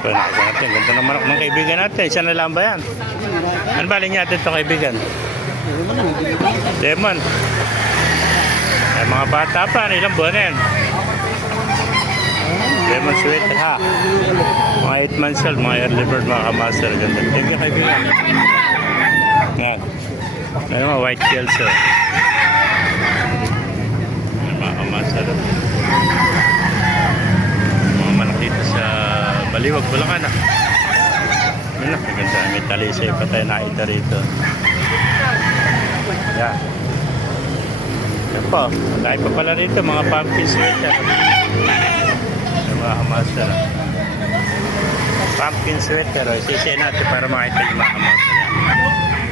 So, nakita natin. Ganda ng manok ng kaibigan natin. Isa na lang ba yan? Ano ba rin natin ito kaibigan? Lemon. Ay, mga bata pa. Ilang buwan na yan? Lemon sweet ha. Mga 8 months old. Mga early bird, mga kamaster. Ganda. Thank you kaibigan. Yan. May mga white gills. Mga kamaster. Mga manok dito sa Baliwag, Bulacan ah. Yun na, maganda. May talisay pa tayo nakita rito. Yan. Yan po. Tayo pa pala rito, mga pumpkin sweater. Mga kamaster. Pumpkin sweater. Sisiya natin para makita yung mga kamaster.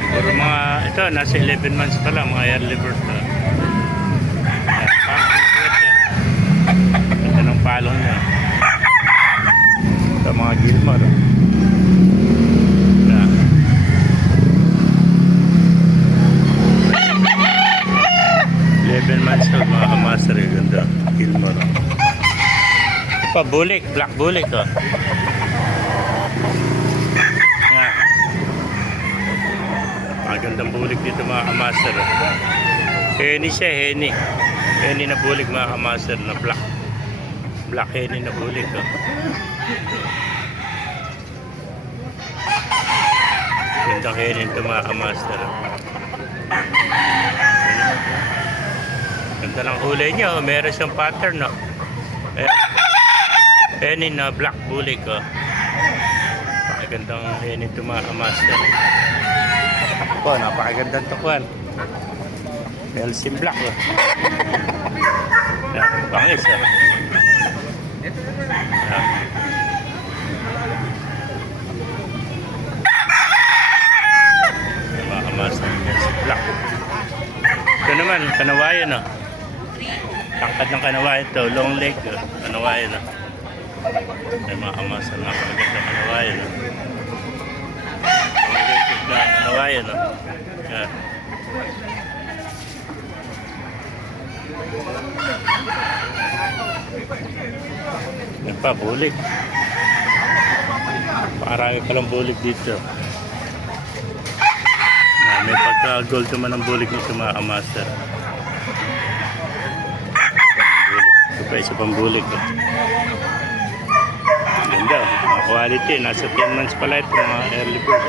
Pero mga, ito, nasa 11 months pa lang, mga early bird na. Yan, pumpkin sweater. Ganda ng palong niya. Ito mga Gilmore. Yan. 11 months old, mga kamaster. Ganda. Gilmore. Ito, bulik. Black bulik. Oh. Yan. Magandang bulik dito mga kamaster. Henny siya, henny. Henny na bulik mga kamaster na black. Black henny na bulik. Oh. Gandang henny ito mga kamaster. Ganda ng kulay niya. Oh. Meron siyang pattern. No? Ayan. Henny na black bulik. Oh. Napakagandang henny ito mga kamaster. Oh, napakagandang tukuan. Belsim black. Oh. Yan, bangis. Oh. Yan. Mga kamaster, Belsim black. Ito naman, kanawayan. Oh. Tangkad ng kanawayan ito. Long leg. Oh. Kanawayan. Oh. Ay, mga kamaster, napakagandang kanawayan. Oh. Kanawayan, no? Yan. Yan pa, bulik. Parami palang bulik dito. May pagka-gold naman ang bulik nito mga kamaster. Ito pa, isa pang bulik. Ganda, mga quality. Nasa 10 months pala ito, mga early bird.